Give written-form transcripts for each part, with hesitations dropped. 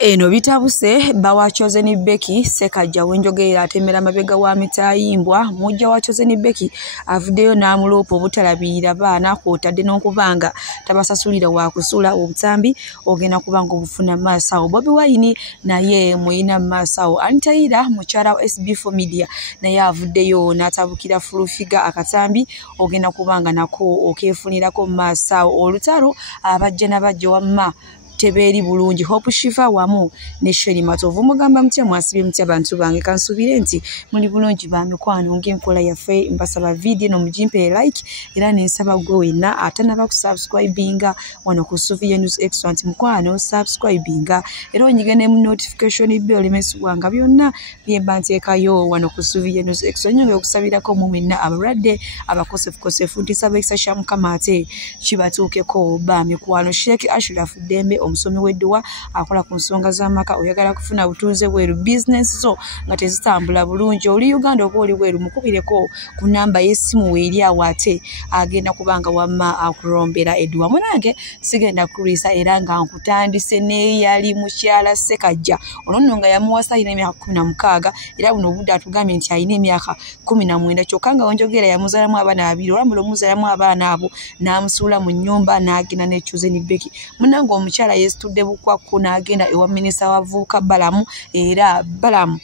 Eno bitabuse bawa Chosen Becky Sekajja wenjogeera atemera mabega wa mitayimbwa mujja wa Chosen Becky avuddeyo n'amuloopa obutalabirira baana kw'otadde n'okubanga tabasasulira wa kusula obutambi ogenda kubanga obufuna maasawo. Bobi Wine naye muyina maasawo. Antaira mukyala wa SB4 Media naye avuddeyo n'atabukira fulufiga akatambi ogenda kubanga nako okeefunirako maasawo. Olutalo abajja nabajja wamma teberi bulungi. Hope Shifa wamu ne Sheri Matovu mugamba mutya mwasibye mutya bantu bange kansubire nti muli bulungi ba mikwano ng'enkola yaffe mbasaba video no mujimpe like era nensaba gwe wenna atanaba ku subscribinga wano ku Sufia News Excellent mukwano subscribinga era onyigene mu notification bell mesubwanga byonna byemba nteekayo wano ku Sufia News Excellent nyonge okusabirako mu mwenna abalwadde abakosefu ntisaba ekisa mukama ate kibatuukeko ba mikwano. Sheikh Ashraf Dembe omusomi w'edduwa akola ku nsonga z'amaka oyagala kufuna butuuze bweru business zo nga tezitambula bulungi oli Uganda oba oli bweru mukubireko ku namba y'essimu weeri awo ate agenda kubanga wamma akulombera edduwa. Munange sigenda kulisa era nga nkutandise n'eyali mukyala Sekajja ono nno nga yamuwasa ayina emyaka 16 era buno obudde atugambye nti ayina emyaka 19 kyokka nga wenjogera yamuzaalamu abaana babiri olwamula omuzaalamu abaana abo n'amusuula mu nnyumba n'agenda ne Chosen Becky. Munange omukyala yesitudde bukwakku n'agenda ewa minisita wa Vuuka Balamu era Balamu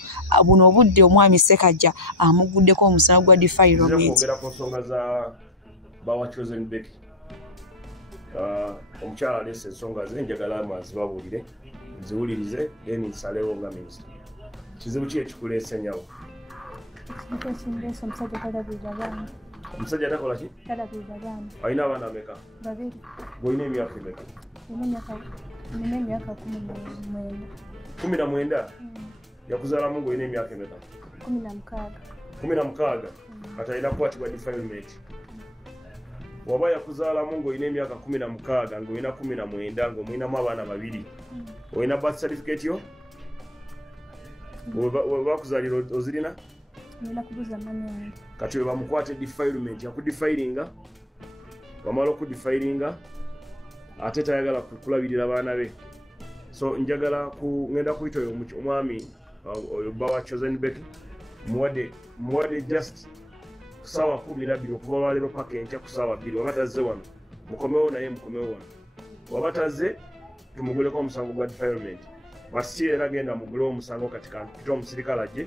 buno obudde omwami Sekajja amuguddeko omusango gwa defilement. Chosen Becky omukyala alese ensonga ze njagala amazibabuulire ziwulirize then nsalewo nga minisita. Kizibu ki ekikuleese nyawo? Omusajja takola ki? Alina abaana ameka? Babiri. Olina emyaka emeka? Nina emyaka 19. Yakuzaalamu ng'olina emyaka emeka? 16. Kati alina kukwatibwa defilement. Waba yakuzaalamu ng'olina emyaka 16 ng'olina 19 ng'omulinamu abaana babiri. Olina birth certificate yo? Bakuzaalira ozirina? Nina kubuza mami yange. Kati we bamukwate defilement yakudefiringa wamala okudefiringa ate tayagala kulabirira baana be. So njagala ngenda kuyita oyo omwami oyo bawa Chosen Becky muwadde just sawa 12 okuva lwaleero paka enkya ku sawa 2 waba tazze wano mukomewo naye mukomewo wano waba tazze tumuguleko omusango gwa defilement basi era genda mugulewo omusango kati kita omusirikale ajje.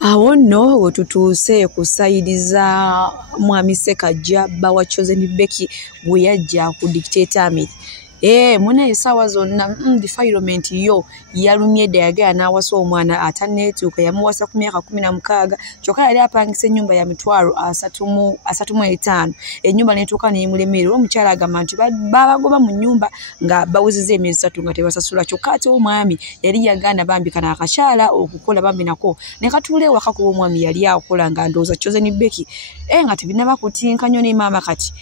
Awo nno wetutuuse ku sayidi za mwami Sekajja bawa Chosen Becky bwe yajja ku dictatorship. Muna esawa zonna defilement yo yalumye dda yagera n'awasa omwana ataneetuuka yamuwasa ku myaka 16 kyokka yali apangisa ennyumba ya mitwalo 35. Ennyumba neetuuka neemulemerera omukyala agamba nti babagoba mu nnyumba nga bawezezza emyezi 3 nga tebasasula kyokka ate omwami yali yagaana bambi kana akakyala okukola bambi nako ne katuula ewaka kuba omwami yali akola nga ndowooza Chosen Becky nga tebinaba kutinka nnyo ne maama kati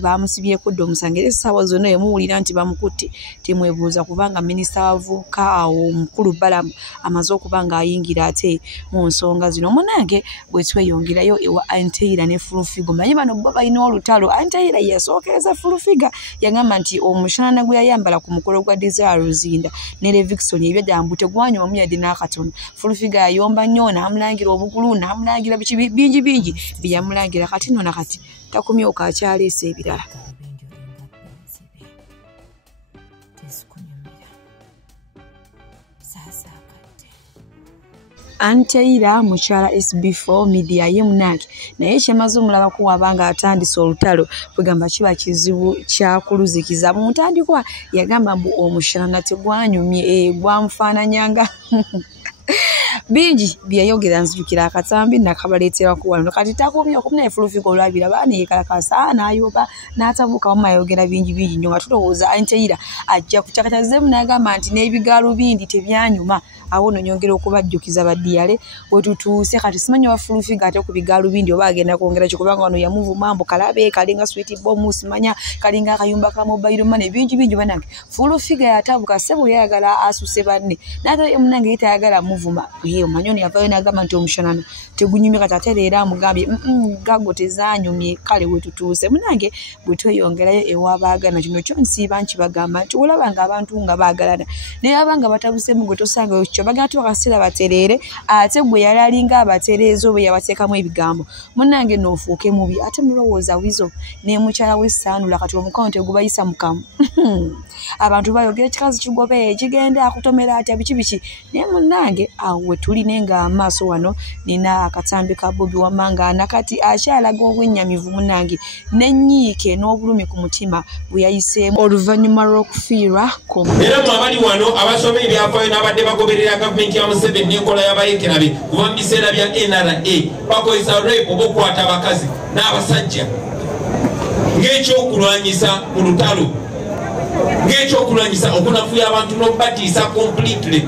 bamusibyeko dda omusango era essaawa zonna emuwulira nti bamukutte temwebuuza kubanga minisita wa Vuuka awo omukulu Balamu amaze okuba nga ayingira ate mu nsonga zino. Munange bwe tweyongerayo ewa Antaira ne Fulufigo manyi bano bo balina olutalo. Antaira yasookereza Fulufiga yagamba nti omushanana gwe yayambala ku mukolo gwa Desire Luzinda ne Levikson ebyajambu tegwanyuma muyadde n'akatono. Fulufiga yayomba nnyo n'amulangira obugulu n'amulangira bingi byamulangira kati nno nakati takumyoka akyaleese ebirala. Antaira mukyala SB4 Media ye munange naye kyemaze omulaba ko wabanga atandise olutalo kugamba kiba kizibu kyakuluzikiza. Mu ntandikwa yagamba mbu omushanana tegwanyumye gwamufaananyanga bingi byayogera nzijukira akatambi nakabaleetera ku wano kati takumye okumuna Fulufigo olwabira baana yekalakasa n'ayoba n'atabuuka wamma yayogera bingi nnyo nga tulowooza Antaira ajja kukyakatazzemu n'agamba nti n'ebigaalo bindi tebyanyuma. Awo nno nyongera okubajjukiza baddiyale wetutuuse kati simanyi wa Fulufigo ate ku bigaalo bindi oba agenda kwongera kikubanga wano yamuvuma mbu kalabe kalinga sweet bomb simanya kalinga akayumba ka mobile money bingi banange Fulufigo yatabuka sebo yayagala asuse banne n'ate munange yitayagala muvuma omanyoni yavayo n'agamba nti omushanana tegunyumye kati ate leero amugambye gago tezanyumye kale wetutuuse munange bwe tweyongerayo ewabaagana kino kyo nsiiba nkibagamba nti olaba nga abantu nga baagalana naye abanga batabuseemu gwe tosanga kyo bagana tuba kaseera batereere ate gwe yali alinga abatereeza oba yabateekamu ebigambo munange noofuuke mubi ate mulowooza wizo ne mukyala w'essaanula kati omukono tegubayisa mukamu abantu bayogera ekikazi kigobe kigenda akutomera atya biki naye munange awo we tuli nenga amaaso wano nina akatambi ka Bobi Wamanga nakati akyalaga obwennyamivu munange n'ennyiike n'obulumi ku mutima bwe yayiseemu oluvannyuma lw'okufiirwa era mu abali wano abasoma ebyafaayo n'abadde bagoberera gavumenti ya Museveni n'enkola y'abayekerabe kuba mu biseera bya NRA bakozesa rape oba okukwata abakazi n'abasajja ng'ekyokulwanyisa mu lutalo ng'ekyokulwanyisa okunafuya abantu n'okubatiisa completely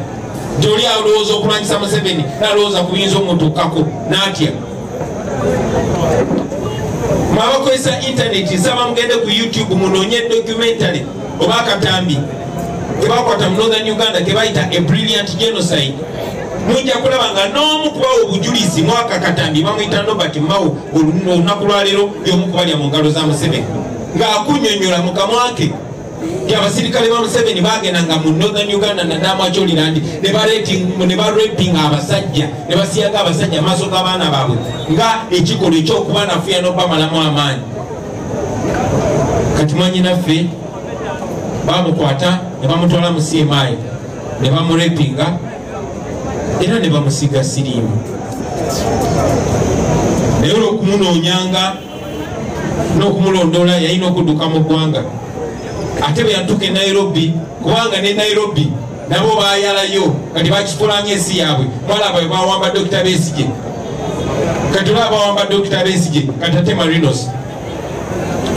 gy'oli alowooza okulwanyisa Museveni n'alowooza ku biyinza omutuukako n'atya mwabakozesa intaneti nsaba mugende ku YouTube munoonye documentary oba akatambi kebakwata mu Northern Uganda kebayita a brilliant genocide mujja kulaba nga n'omu kubawa obujulizi mwaka katambi bamuyita Robert Mao olunaku lwaleero y'omu kubalya mu ngalo za Museveni ng'akunnyonnyola mu kamwa ke nti abasirikale ba Museveni bagendanga mu Northern Uganda naddala mu Acholiland ne barapinga abasajja ne basiyaga abasajja maaso g'abaana baabwe nga ekikolwa eky'okubanafuya n'obamalamu amaanyi kati mwanyinaffe bamukwata ne bamutwala mu CMI ne bamurapinga era ne bamusiga siriimu naye olw'okumunoonyanga n'okumulondoola yalina okudduka mu ggwanga ate bwe yatuuka e Nairobi kubanga ne Nairobi nabo baayalayo kati bakitulanga ensi yaabwe mwalaba bwe bawamba Dr. Besigye kati olaba bawamba Dr. Besigye kati ate Marinos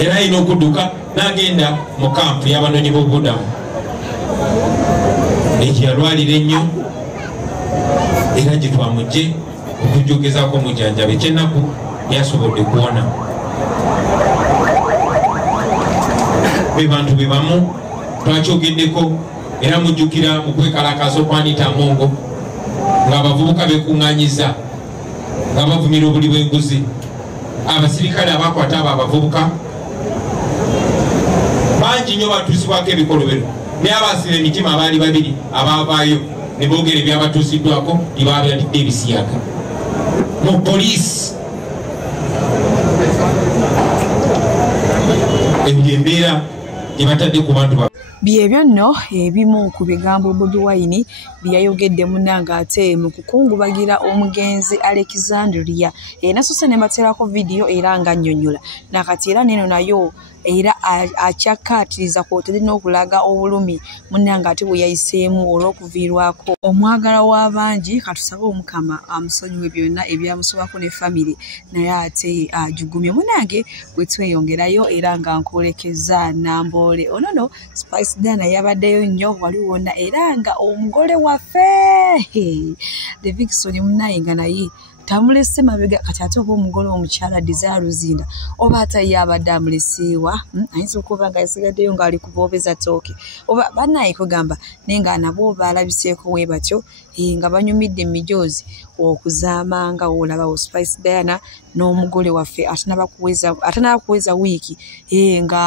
era alina okudduka n'agenda mu kampu y'abanoonyi b'obubudamu ekyo yalwalira ennyo era gye twamugye okujjogezaako omujjanjaba ekyennaku yasobodde kuwona be bantu be bamu twakyogeddeko era mujjukira mu kwekalakaasa okwanita Mongo ng'abavubuka bekuŋŋaanyiza nga bavumira obuli bw'enguzi abasirikale abakwata abo abavubuka bangi nnyo batuusibwako ebikolobero naye abaasiba emitima abaali babiri abaavaayo ne boogera ebyabatuusiddwako tibaabyalidde ebisiyaga mu poliisi ebyo embeera gyebatadde ku bantu byebyo nno ebimu ku bigambo Bobi Wine byayogedde munanga ate mu kukungubagira omugenzi Alexandria nasose ne mbaterako video era nga nnyonnyola nakati era neno nayo era akyakkaatiriza kwoteri n'okulaga obulumi munanga ate bwe yayiseemu olw'okuviirwako omwagala w'abangi katusabe omukama amusonyiwe byonna ebyamusobako ne family naye ate ajugumye munange bwe tweyongerayo era nga nkwolekeza Namboole onono Spice Dana yabaddeyo nnyo wali wonna era nga omugole waffe Davidson munaye nga naye tamulese mabega kati ate oba omugole omukyala Desire Luzinda oba ate yabadde amuleseewa ayinza okuba nga yasigaddeyo ng'ali kuboobeza tooke oba bannaye kugamba naye nga nabo baalabiseeko we batyo nga banyumidde emijoozi okuzaamanga olabawo Spice Diana n'omugole waffe atanaba kuweza wiiki nga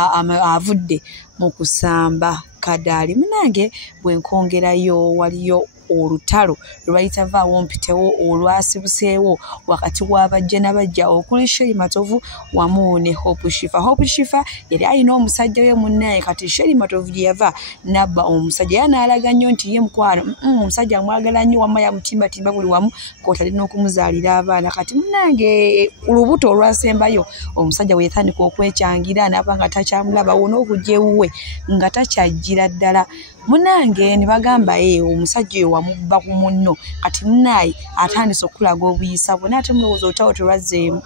avudde mu kusamba kadaali munange bwe nkongerayo waliyo olutalo lwayita vaawo mpitewo olwasibuseewo wakati w'abajja n'abajja okuli Sheri Matovu wamu ne Hope Shifa yali alina omusajja we munnaye kati Sheri Matovu gye yava nabba omusajja era n'alaga nnyo nti ye mukwano omusajja amwagala nnyo wamma yamutimbatimba buli wamu k'otalina okumuzaalira abaana kati munange olubuto olwasembayo omusajja we yatandika okwekyangira n'aba nga takyamulabawo n'okujja ewuwe nga takyajjira ddala munange ne bagamba omusajja oyo wamubba ku munno kati munnaye atandise okulaga obuyisa bwe n'ate mulowooza otawo terwazzeemu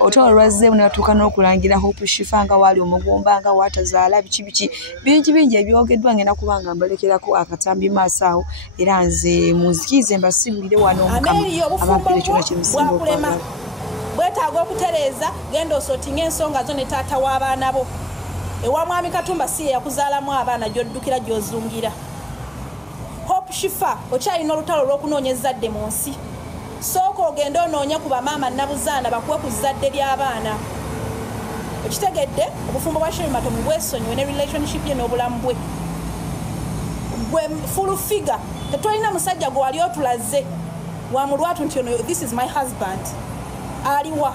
otawo lwazzeemu ne batuuka n'okulangira Hope Shifa nga waali omugumba nga waatazaala biki bingi ebyogeddwa ngenda kuba nga mbalekerako akatambi maaso awo era nze munzikirize mbasibulire wano omukama abampere kyonna kyemusinga okwagala bwetaaga okutereeza genda osootinga ensonga zo ne taata w'abaana bo ewa mwami Katumba si yakuzaalamu abaana gy'oddukira gy'ozungira Hope Hope Shifa okyalina olutalo olw'okunoonya ezzadde mu nsi. Sooka ogende onoonya ku bamaama nabuzaana bakuwe ku zzadde ly'abaana. Okitegedde obufumbo bwa Sherry Matovu bwesonyiwe ne relationship ye n'obulamu bwe. Gwe full figure tetulina musajja gwe wali otulaze wamulwatu nti ono this is my husband. Aliwa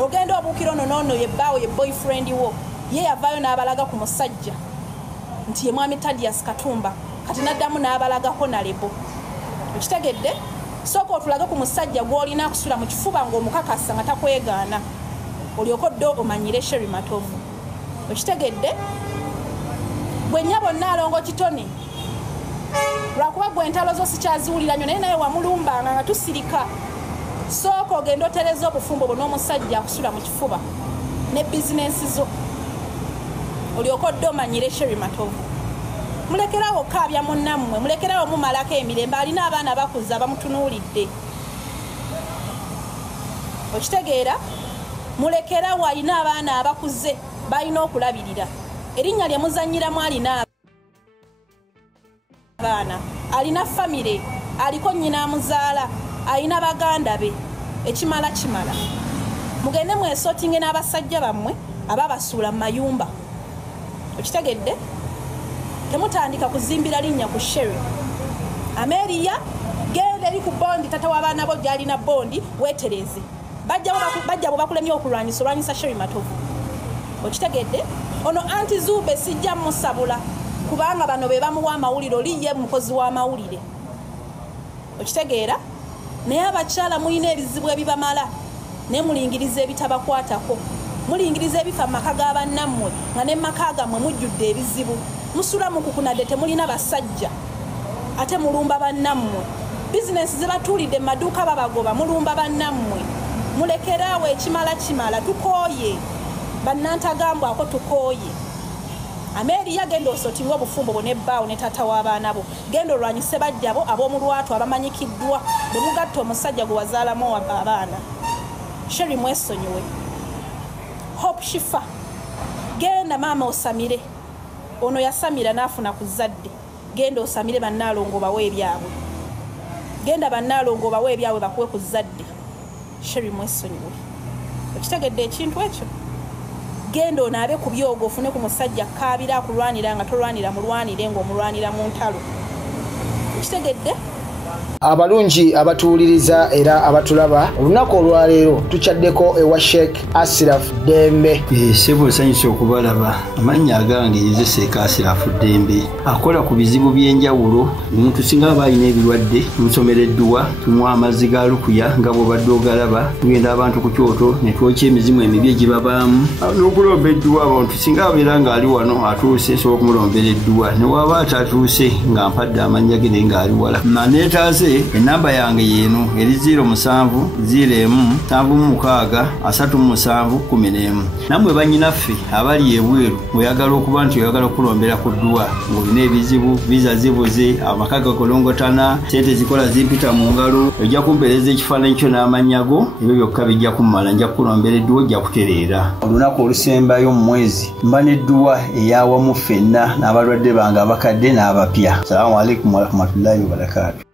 ogenda obuukira ono n'ono ye bbaawo ye boyfriend wo ye yavaayo n'abalaga ku musajja nti ye mwami Thaddeus Katumba kati naddamu n'abalagako na lebo. Okitegedde sooka otulage ku musajja gw'olina akusula mu kifuba ng'omukakasa nga takwegaana olyoka odde omanyire Sherry Matovu. Okitegedde bwe nnya bonna alongo kitone lwakuba gwe entalo zo sikyaziwulira nnyo naye naye wamulumbanga nga tusirika. Sooka ogenda otereza obufumbo bwo n'omusajja akusula mu kifuba ne bizinensi zo olyoka odde omanyire Sherry Matovu. Mulekerawo kaabya munnammwe, mulekerawo mumalako emirembe, alina abaana bakuza bamutunuulidde. Okitegeera mulekerawo alina abaana abakuze balina okulabirira. Erinnya lye muzannyiramu alina abaana, alina famire, aliko nnyina amuzaala, alina baganda be, ekimala kimala. Mugende mwesotinge n'abasajja bammwe ababasuula mu mayumba. Okitegedde temutandika kuzimbira linnya ku Sherry. Ameriya genda eri ku bondi tata w'abaana bo gy'alina bondi weetereze. Bajja bo bakulemye okulwanyisa olwanyisa Sherry Matovu. Okitegedde ono anti Zube sijja musabula kubanga bano be bamuwa amawulire oli ye mukozi w'amawulire. Okitegeera naye abakyala mulina ebizibu ebibamala ne mulingiriza ebitabakwatako. Mulingiriza ebifa mu maka g'abannammwe nga ne maka gammwe mujjudde ebizibu. Musula mukukunadde temulina basajja ate mulumba bannammwe. Bizinesi ze batuulidde mu maduuka babagoba mulumba bannammwe. Mulekeraawo ekimala kimala tukooye bannantagambwako tukooye. Ameriya genda osotinga obufumbo bwo nebbaawo ne taata w'abaana bo. Genda olwanyise bajjabo ab'omulwatu abamanyikiddwa bwe mugatta omusajja gwe wazaalamu abaana. Sherry mwesonyiwe. Hope Shifa genda maama osamire. Ono yasamira n'afuna ku zadde. Genda osamire bannaalongo bawe ebyabwe. Genda bannaalongo bawe ebyabwe bakuwe ku zadde. Sherry mwesonyiwe. Okitegedde ekintu ekyo? Genda onaabe ku byogo ofune ku musajja kaabira akulwanira nga tolwanira mulwanire ng'omulwanira mu ntalo. Okitegedde? Abalungi abatuuliriza era abatulaba olunaku olwaleero tukyaddeko ewa Sheikh Ashraf Dembe. Sebo nsanyusa okubalaba. Amannya agange ye Sheikh Ashraf Dembe akola ku bizibu by'enjawulo. Omuntu singa aba alina ebirwadde musomereddwa tumuwa amazzi ga lukuya nga bw'obadde ogalaba tugenda abantu ku kyoto ne twokya emizimu emibi egibabaamu n'okulomba edduwa. Abantu singa abeera ng'ali wano atuuse sobola okumulombera edduwa ne waba atatuuse nga mpadde amannya ge naye ng'ali wala. Neetaase enamba yange yeeno eri 0707363711. Nammwe bannyinaffe abali ebweru oyagala okuba nti oyagala okulombera ku dduwa ng'olina ebizibu viza zibuze amaka gakolongotana sente zikola zimpita mu ngalo ojja kumpeereza ekifaananyi kyo n'amannya go ebyo byokka bijja kummala nja kukulombera edduwa ojja kutereera. Olunaku olusembayo mu mwezi mba n'edduwa eyawamu ffenna n'abalwadde bange abakadde n'abapya. Salaamu alaikum warahmatullahi wabarakatuh.